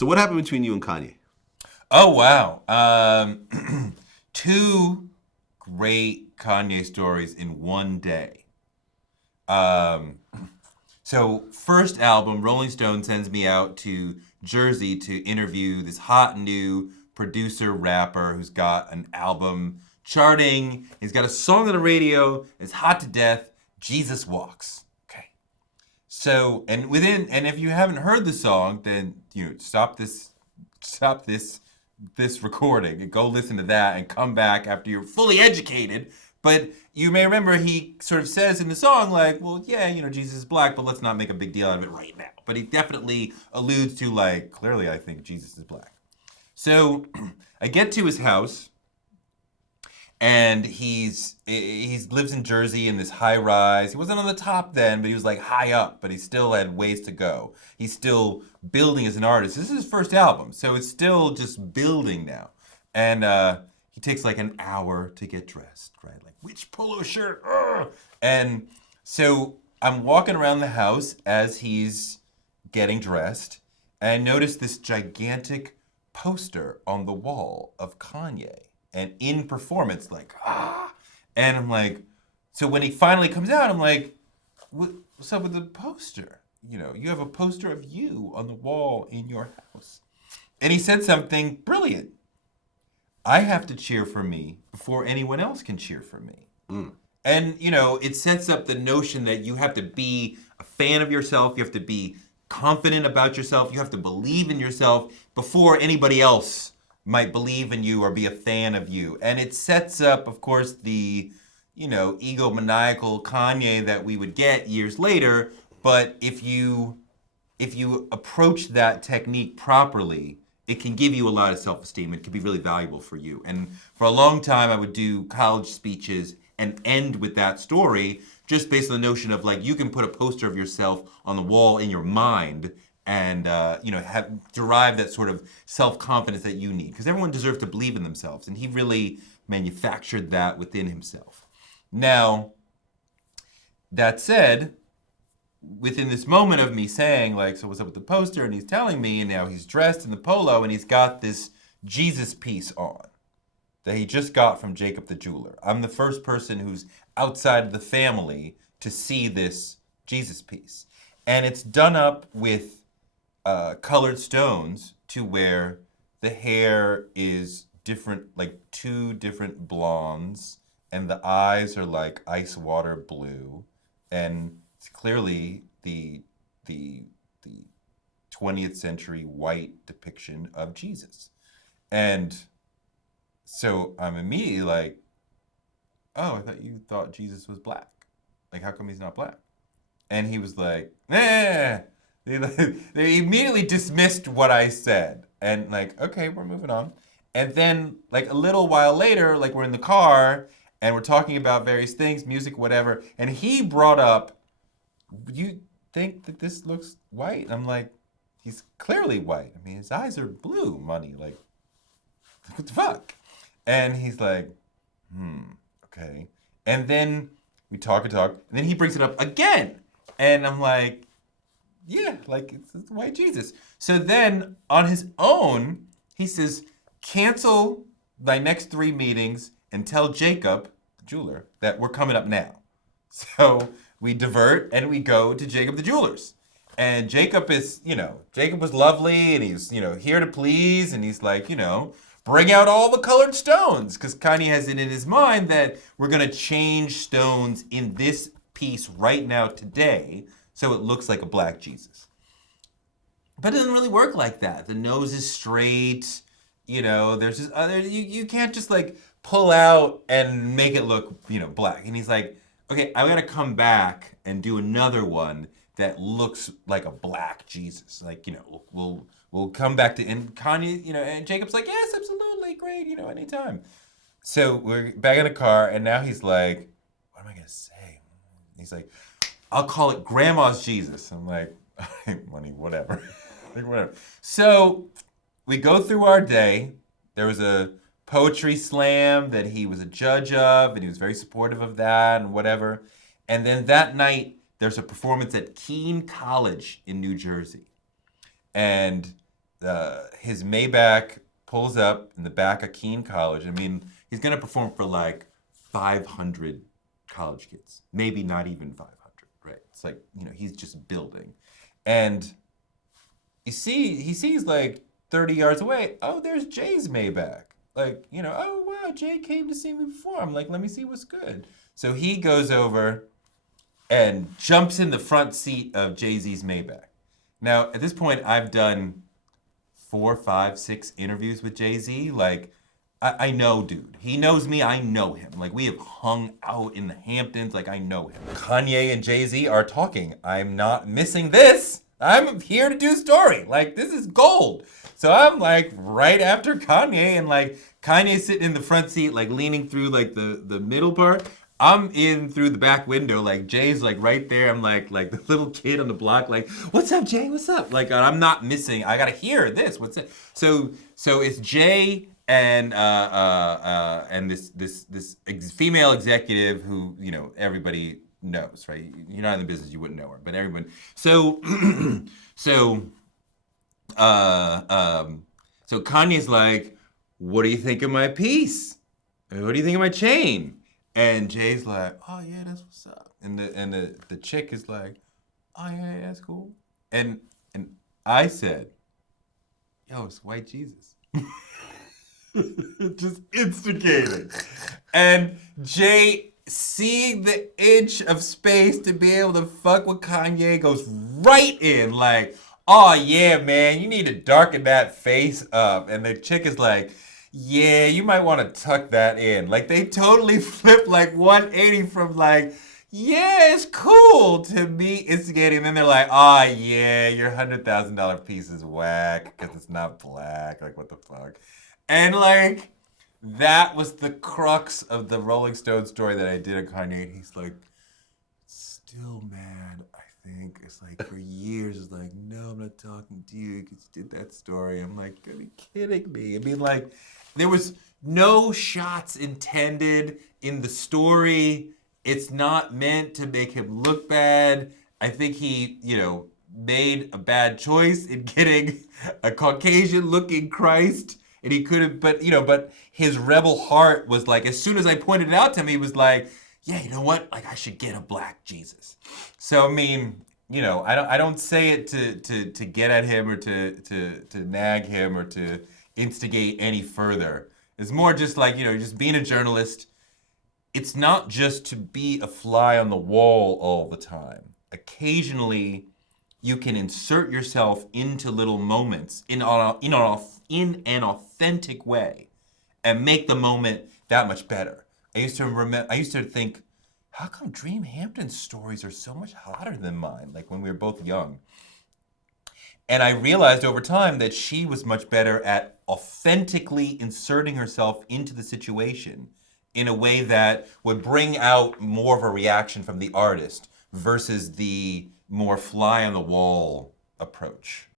So what happened between you and Kanye? Oh, wow. Two great Kanye stories in one day. Um, so, first album, Rolling Stone sends me out to Jersey to interview this hot new producer rapper who's got an album charting. He's got a song on the radio. It's hot to death. Jesus Walks. Okay. So, and if you haven't heard the song, then stop this recording and go listen to that and come back after you're fully educated. But you may remember he sort of says in the song, like, well, yeah, Jesus is black, but let's not make a big deal out of it right now. But he definitely alludes to, like, clearly I think Jesus is black. So I get to his house, and he lives in Jersey in this high rise. He wasn't on the top then, but he was like high up, but he still had ways to go. He's still building as an artist. This is his first album, so it's still just building now. And he takes like an hour to get dressed, right? Like, which polo shirt? Ugh! And so I'm walking around the house as he's getting dressed, and I notice this gigantic poster on the wall of Kanye. And in performance, like, ah. And I'm like, so when he finally comes out, I'm like, what's up with the poster? You have a poster of you on the wall in your house. And he said something brilliant. I have to cheer for me before anyone else can cheer for me. Mm. And, it sets up the notion that you have to be a fan of yourself. You have to be confident about yourself. You have to believe in yourself before anybody else might believe in you or be a fan of you. And it sets up, of course, the, egomaniacal Kanye that we would get years later. But if you approach that technique properly, it can give you a lot of self-esteem. It can be really valuable for you. And for a long time, I would do college speeches and end with that story just based on the notion of, like, you can put a poster of yourself on the wall in your mind and derive that sort of self-confidence that you need. Because everyone deserves to believe in themselves. And he really manufactured that within himself. Now, that said, within this moment of me saying, like, so what's up with the poster? And he's telling me, and now he's dressed in the polo, and he's got this Jesus piece on that he just got from Jacob the jeweler. I'm the first person who's outside of the family to see this Jesus piece. And it's done up with colored stones to where the hair is different, like two different blondes, and the eyes are like ice water blue, and it's clearly the 20th century white depiction of Jesus. And so I'm immediately like, oh, I thought you thought Jesus was black. Like, how come he's not black? And he was like, eh. They immediately dismissed what I said. And like, okay, we're moving on. And then like a little while later, like we're in the car and we're talking about various things, music, whatever. And he brought up, you think that this looks white? I'm like, he's clearly white. I mean, his eyes are blue, money. Like, what the fuck? And he's like, okay. And then we talk and talk. And then he brings it up again. And I'm like, yeah, like it's white Jesus. So then on his own, he says, cancel my next 3 meetings and tell Jacob, the jeweler, that we're coming up now. So we divert and we go to Jacob the jeweler's. And Jacob is, Jacob was lovely and he's, here to please. And he's like, bring out all the colored stones. Because Kanye has it in his mind that we're going to change stones in this piece right now today so it looks like a black Jesus. But it doesn't really work like that. The nose is straight. There's this other, you can't just like pull out and make it look, black. And he's like, okay, I gotta come back and do another one that looks like a black Jesus. Like, we'll come back to, and Kanye, and Jacob's like, yes, absolutely, great, anytime. So we're back in the car, and now he's like, what am I gonna say? He's like, I'll call it Grandma's Jesus. I'm like, all right, money, whatever. Like, whatever. So we go through our day. There was a poetry slam that he was a judge of, and he was very supportive of that and whatever. And then that night, there's a performance at Keene College in New Jersey. And his Maybach pulls up in the back of Keene College. I mean, he's gonna perform for like 500 college kids, maybe not even 500. Right? It's like, he's just building, and he sees like 30 yards away. Oh, there's Jay's Maybach. Like, oh wow, Jay came to see me before. I'm like, let me see what's good. So he goes over and jumps in the front seat of Jay-Z's Maybach. Now, at this point, I've done 4, 5, 6 interviews with Jay-Z. Like, I know dude. He knows me, I know him. Like, we have hung out in the Hamptons, like, I know him. Kanye and Jay-Z are talking. I'm not missing this. I'm here to do story. Like, this is gold. So I'm like right after Kanye, and like Kanye's sitting in the front seat, like leaning through like the middle part. I'm in through the back window, like Jay's like right there. I'm like the little kid on the block, like, what's up, Jay? What's up? Like, I'm not missing. I gotta hear this. What's it? So it's Jay and this female executive who everybody knows, right? You're not in the business, you wouldn't know her, but everyone. So so Kanye's like, what do you think of my piece? What do you think of my chain? And Jay's like, oh yeah, that's what's up. And the chick is like, oh yeah, that's cool. And I said, yo, it's white Jesus. Just instigating. And Jay, seeing the inch of space to be able to fuck with Kanye, goes right in like, oh yeah, man, you need to darken that face up. And the chick is like, yeah, you might want to tuck that in. Like, they totally flip like 180 from like, yeah, it's cool, to me instigating. And then they're like, oh yeah, your $100,000 piece is whack because it's not black. Like, what the fuck? And like, that was the crux of the Rolling Stone story that I did on Kanye. And he's like, still mad, I think. It's like for years, it's like, no, I'm not talking to you because you did that story. I'm like, are you kidding me? I mean, like, there was no shots intended in the story. It's not meant to make him look bad. I think he, made a bad choice in getting a Caucasian-looking Christ. And he could have, but his rebel heart was like, as soon as I pointed it out to him, he was like, yeah, you know what? Like, I should get a black Jesus. So, I mean, I don't say it to get at him or to nag him or to instigate any further. It's more just like, just being a journalist. It's not just to be a fly on the wall all the time. Occasionally, you can insert yourself into little moments in an authentic way and make the moment that much better. I used to think, how come Dream Hampton's stories are so much hotter than mine? Like when we were both young. And I realized over time that she was much better at authentically inserting herself into the situation in a way that would bring out more of a reaction from the artist versus the more fly on the wall approach.